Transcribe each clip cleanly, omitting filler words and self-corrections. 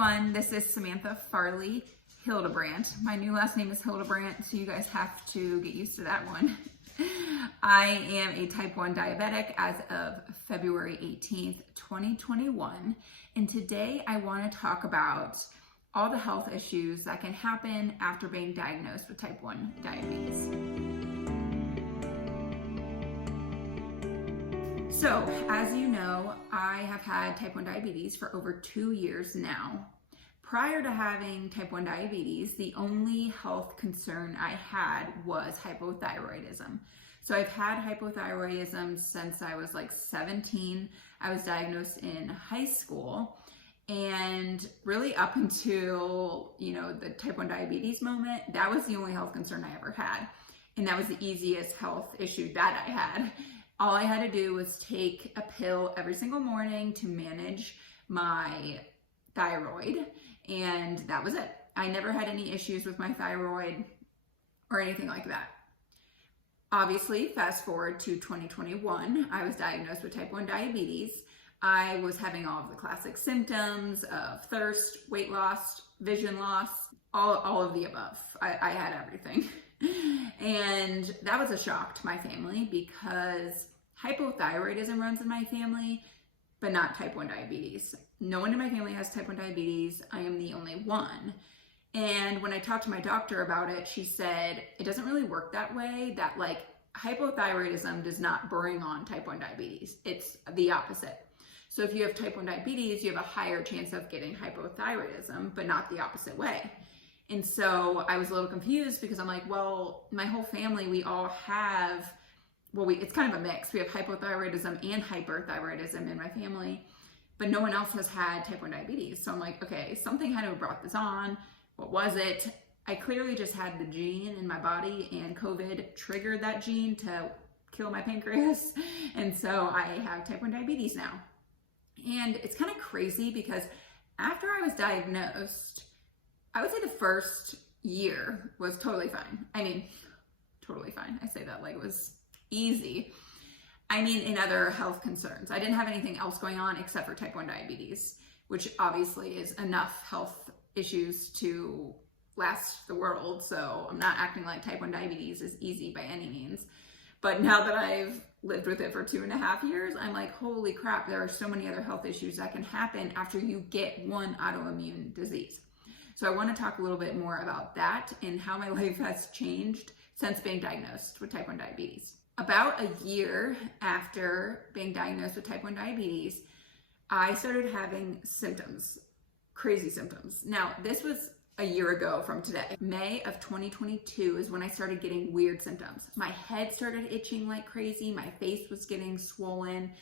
everyone, this is Samantha Farley Hildebrandt. My new last name is Hildebrandt, so you guys have to get used to that one. I am a type 1 diabetic as of February 18th, 2021. And today I want to talk about all the health issues that can happen after being diagnosed with type 1 diabetes. So, as you know, I have had type 1 diabetes for over 2 years now. Prior to having type 1 diabetes, the only health concern I had was hypothyroidism. So I've had hypothyroidism since I was like 17. I was diagnosed in high school, and really up until, the type 1 diabetes moment, that was the only health concern I ever had. And that was the easiest health issue that I had. All I had to do was take a pill every single morning to manage my thyroid, and that was it. I never had any issues with my thyroid or anything like that. Obviously, fast forward to 2021, I was diagnosed with type 1 diabetes. I was having all of the classic symptoms of thirst, weight loss, vision loss, all of the above. I had everything. And that was a shock to my family because hypothyroidism runs in my family, but not type 1 diabetes. No one in my family has type 1 diabetes. I am the only one. And when I talked to my doctor about it, she said it doesn't really work that way, that like hypothyroidism does not bring on type 1 diabetes. It's the opposite. So if you have type 1 diabetes, you have a higher chance of getting hypothyroidism, but not the opposite way. And so I was a little confused because I'm like, well, my whole family, we all have, it's kind of a mix. We have hypothyroidism and hyperthyroidism in my family, but no one else has had type 1 diabetes. So I'm like, okay, something had to have brought this on. What was it? I clearly just had the gene in my body, and COVID triggered that gene to kill my pancreas. And so I have type 1 diabetes now. And it's kind of crazy because after I was diagnosed, I would say the first year was totally fine. I mean, totally fine. I say that like it was easy. I mean, in other health concerns. I didn't have anything else going on except for type 1 diabetes, which obviously is enough health issues to last the world. So I'm not acting like type 1 diabetes is easy by any means. But now that I've lived with it for 2.5 years, I'm like, holy crap, there are so many other health issues that can happen after you get one autoimmune disease. So I want to talk a little bit more about that and how my life has changed since being diagnosed with type 1 diabetes. About a year after being diagnosed with type 1 diabetes, I started having symptoms, crazy symptoms. Now, this was a year ago from today. May of 2022 is when I started getting weird symptoms. My head started itching like crazy. My face was getting swollen.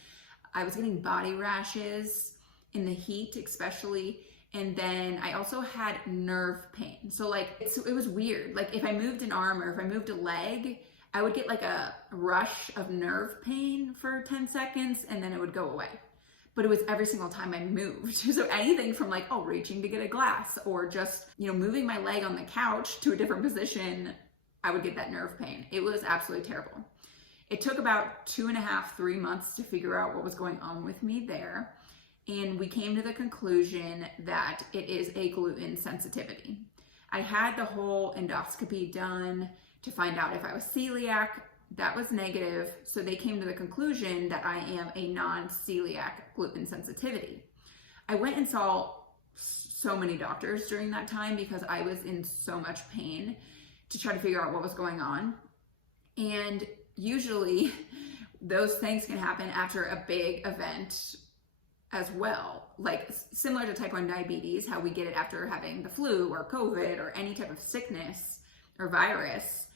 I was getting body rashes in the heat, especially. And then I also had nerve pain. So it was weird. Like if I moved an arm or if I moved a leg, I would get like a rush of nerve pain for 10 seconds and then it would go away. But it was every single time I moved. So anything from like, reaching to get a glass or just, moving my leg on the couch to a different position, I would get that nerve pain. It was absolutely terrible. It took about 2.5, 3 months to figure out what was going on with me there. And we came to the conclusion that it is a gluten sensitivity. I had the whole endoscopy done to find out if I was celiac. That was negative. So they came to the conclusion that I am a non-celiac gluten sensitivity. I went and saw so many doctors during that time because I was in so much pain to try to figure out what was going on. And usually those things can happen after a big event as well, like similar to type 1 diabetes, how we get it after having the flu or COVID or any type of sickness or virus.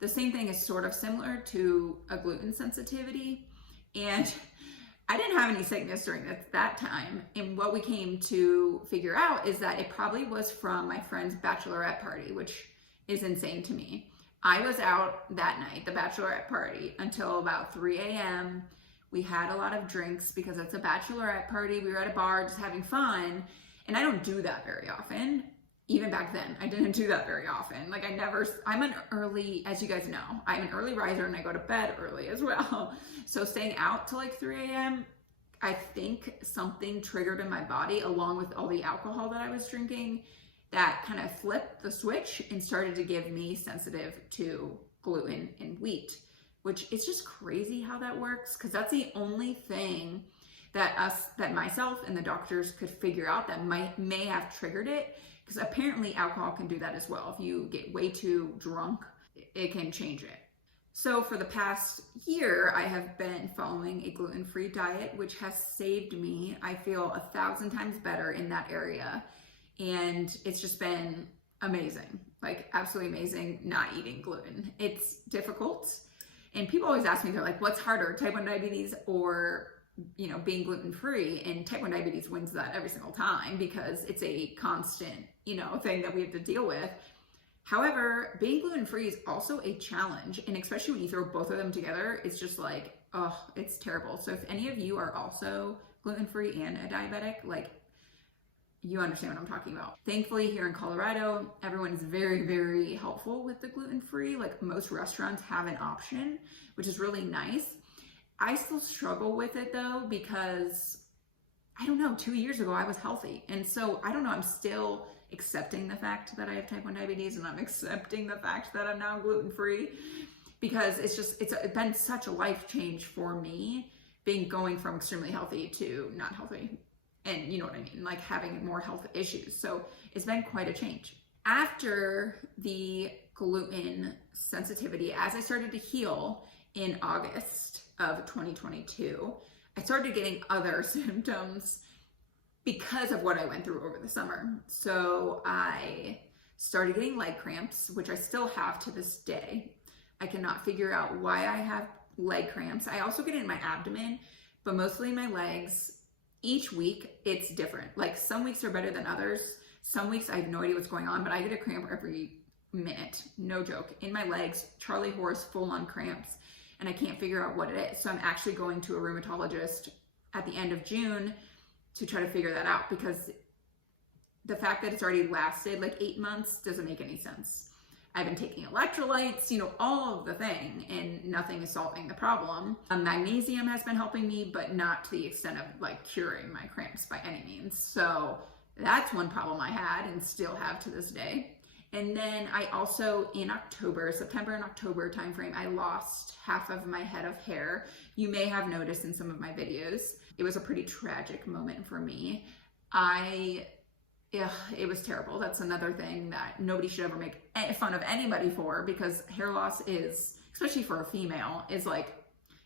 The same thing is sort of similar to a gluten sensitivity. And I didn't have any sickness during that time. And what we came to figure out is that it probably was from my friend's bachelorette party, which is insane to me. I was out that night, the bachelorette party, until about 3 a.m. We had a lot of drinks because it's a bachelorette party. We were at a bar just having fun. And I don't do that very often. Even back then, I didn't do that very often. I'm an early, as you guys know, I'm an early riser and I go to bed early as well. So staying out till like 3 a.m., I think something triggered in my body along with all the alcohol that I was drinking that kind of flipped the switch and started to give me sensitive to gluten and wheat, which is just crazy how that works, because that's the only thing that myself and the doctors could figure out that may have triggered it, because apparently alcohol can do that as well. If you get way too drunk, it can change it. So for the past year, I have been following a gluten-free diet, which has saved me. I feel 1,000 times better in that area. And it's just been amazing, like absolutely amazing not eating gluten. It's difficult. And people always ask me, they're like, what's harder, type 1 diabetes or, being gluten-free? And type 1 diabetes wins that every single time because it's a constant, thing that we have to deal with. However, being gluten-free is also a challenge. And especially when you throw both of them together, it's just like, oh, it's terrible. So if any of you are also gluten-free and a diabetic, like, you understand what I'm talking about. Thankfully, here in Colorado, everyone is very, very helpful with the gluten-free. Like, most restaurants have an option, which is really nice. I still struggle with it though, because I don't know, 2 years ago I was healthy. And so I don't know, I'm still accepting the fact that I have type 1 diabetes, and I'm accepting the fact that I'm now gluten-free, because it's been such a life change for me, going from extremely healthy to not healthy. And you know what I mean, like having more health issues. So it's been quite a change. After the gluten sensitivity, as I started to heal in August of 2022, I started getting other symptoms because of what I went through over the summer. So I started getting leg cramps, which I still have to this day. I cannot figure out why I have leg cramps. I also get it in my abdomen, but mostly in my legs. Each week it's different. Like, some weeks are better than others. Some weeks I have no idea what's going on, but I get a cramp every minute. No joke. In my legs, Charlie horse, full-on cramps, and I can't figure out what it is. So I'm actually going to a rheumatologist at the end of June to try to figure that out, because the fact that it's already lasted like 8 months doesn't make any sense. I've been taking electrolytes, all of the thing, and nothing is solving the problem. Magnesium has been helping me, but not to the extent of like curing my cramps by any means. So that's one problem I had and still have to this day. And then I also, in September and October timeframe, I lost half of my head of hair. You may have noticed in some of my videos. It was a pretty tragic moment for me. It was terrible. That's another thing that nobody should ever make fun of anybody for, because hair loss is, especially for a female, is like,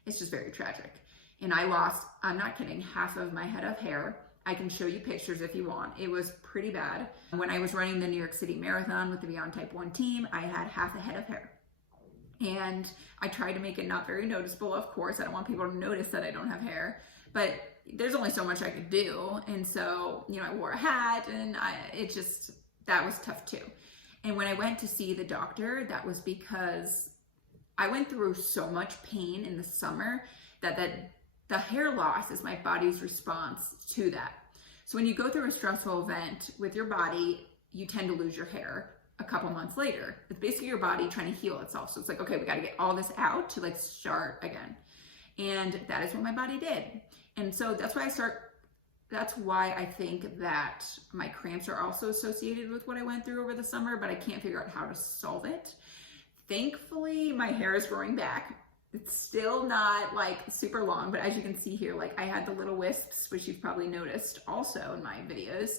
it's just very tragic. And I lost, I'm not kidding, half of my head of hair. I can show you pictures if you want. It was pretty bad. When I was running the New York City Marathon with the Beyond Type 1 team, I had half a head of hair. And I tried to make it not very noticeable, of course. I don't want people to notice that I don't have hair, but there's only so much I could do. And so, I wore a hat, and that was tough too. And when I went to see the doctor, that was because I went through so much pain in the summer that the hair loss is my body's response to that. So when you go through a stressful event with your body, you tend to lose your hair a couple months later. It's basically your body trying to heal itself. So it's like, okay, we got to get all this out to like start again. And that is what my body did. And so that's why I think that my cramps are also associated with what I went through over the summer, but I can't figure out how to solve it. Thankfully, my hair is growing back. It's still not like super long, but as you can see here, like I had the little wisps, which you've probably noticed also in my videos,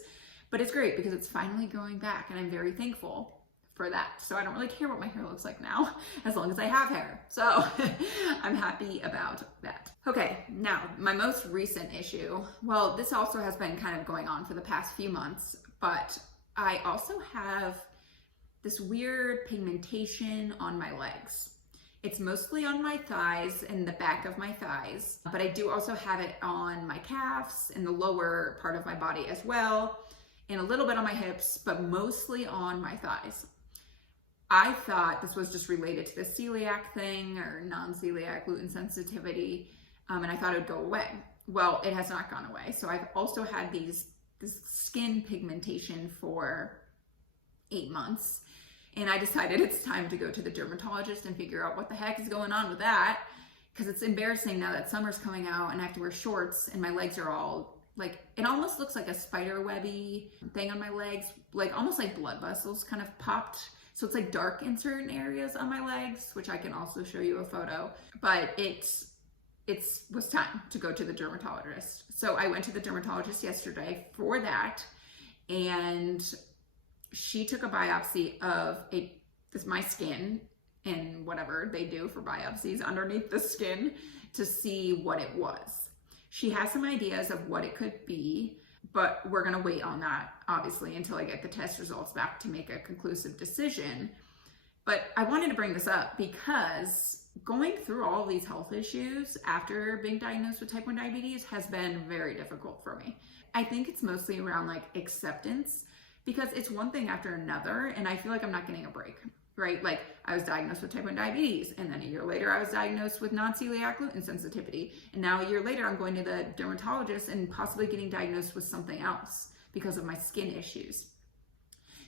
but it's great because it's finally growing back, and I'm very thankful for that. So I don't really care what my hair looks like now, as long as I have hair. So I'm happy about that. Okay, now my most recent issue, well, this also has been kind of going on for the past few months, but I also have this weird pigmentation on my legs. It's mostly on my thighs and the back of my thighs, but I do also have it on my calves and the lower part of my body as well, and a little bit on my hips, but mostly on my thighs. I thought this was just related to the celiac thing or non-celiac gluten sensitivity, and I thought it would go away. Well, it has not gone away. So I've also had this skin pigmentation for 8 months, and I decided it's time to go to the dermatologist and figure out what the heck is going on with that. because it's embarrassing now that summer's coming out and I have to wear shorts and my legs are all like, it almost looks like a spider webby thing on my legs, like almost like blood vessels kind of popped. So it's like dark in certain areas on my legs, which I can also show you a photo, but it was time to go to the dermatologist. So I went to the dermatologist yesterday for that, and she took a biopsy of my skin and whatever they do for biopsies underneath the skin to see what it was. She has some ideas of what it could be, but we're gonna wait on that, obviously, until I get the test results back to make a conclusive decision. But I wanted to bring this up because going through all these health issues after being diagnosed with type 1 diabetes has been very difficult for me. I think it's mostly around like acceptance, because it's one thing after another, and I feel like I'm not getting a break, right? Like I was diagnosed with type 1 diabetes, and then a year later I was diagnosed with non-celiac gluten sensitivity. And now a year later I'm going to the dermatologist and possibly getting diagnosed with something else because of my skin issues.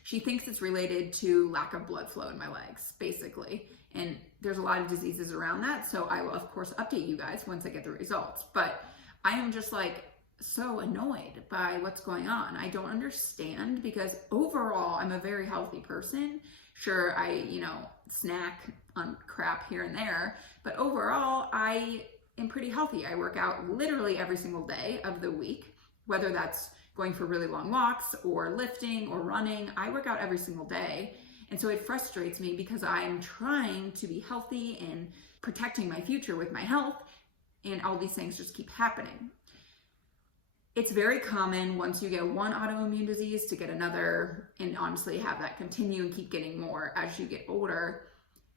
She thinks it's related to lack of blood flow in my legs, basically. And there's a lot of diseases around that. So I will of course update you guys once I get the results. But I am just like so annoyed by what's going on. I don't understand, because overall I'm a very healthy person. Sure, I, snack on crap here and there, but overall I am pretty healthy. I work out literally every single day of the week, whether that's going for really long walks or lifting or running. I work out every single day. And so it frustrates me because I'm trying to be healthy and protecting my future with my health, and all these things just keep happening. It's very common once you get one autoimmune disease to get another, and honestly have that continue and keep getting more as you get older.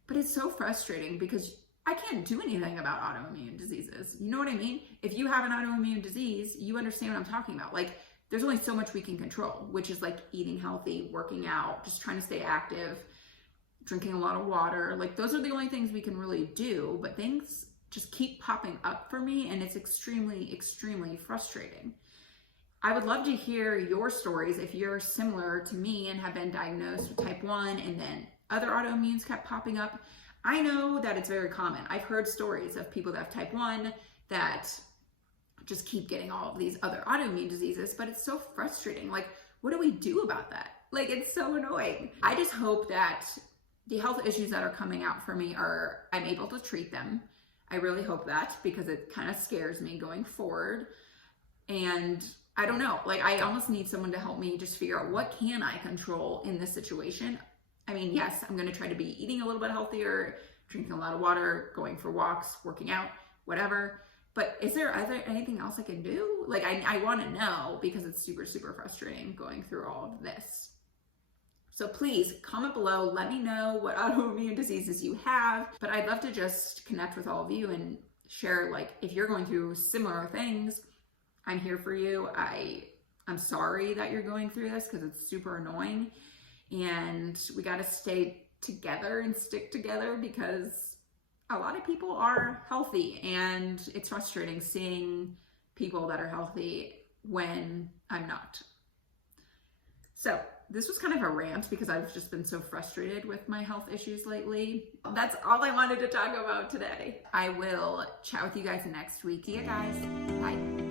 But it's so frustrating because I can't do anything about autoimmune diseases. You know what I mean? If you have an autoimmune disease, you understand what I'm talking about. Like, there's only so much we can control, which is like eating healthy, working out, just trying to stay active, drinking a lot of water. Like, those are the only things we can really do, but things just keep popping up for me, and it's extremely, extremely frustrating. I would love to hear your stories if you're similar to me and have been diagnosed with type 1 and then other autoimmunes kept popping up. I know that it's very common. I've heard stories of people that have type 1 that just keep getting all of these other autoimmune diseases, but it's so frustrating. Like, what do we do about that? Like, it's so annoying. I just hope that the health issues that are coming out for me I'm able to treat them. I really hope that, because it kind of scares me going forward. And I don't know, like, I almost need someone to help me just figure out what can I control in this situation. I mean, yes, I'm going to try to be eating a little bit healthier, drinking a lot of water, going for walks, working out, whatever. But is there anything else I can do? Like, I want to know, because it's super, super frustrating going through all of this. So please comment below, let me know what autoimmune diseases you have. But I'd love to just connect with all of you and share, like, if you're going through similar things, I'm here for you. I'm sorry that you're going through this, because it's super annoying, and we got to stay together and stick together, because a lot of people are healthy, and it's frustrating seeing people that are healthy when I'm not. So this was kind of a rant because I've just been so frustrated with my health issues lately. That's all I wanted to talk about today. I will chat with you guys next week. See you guys. Bye.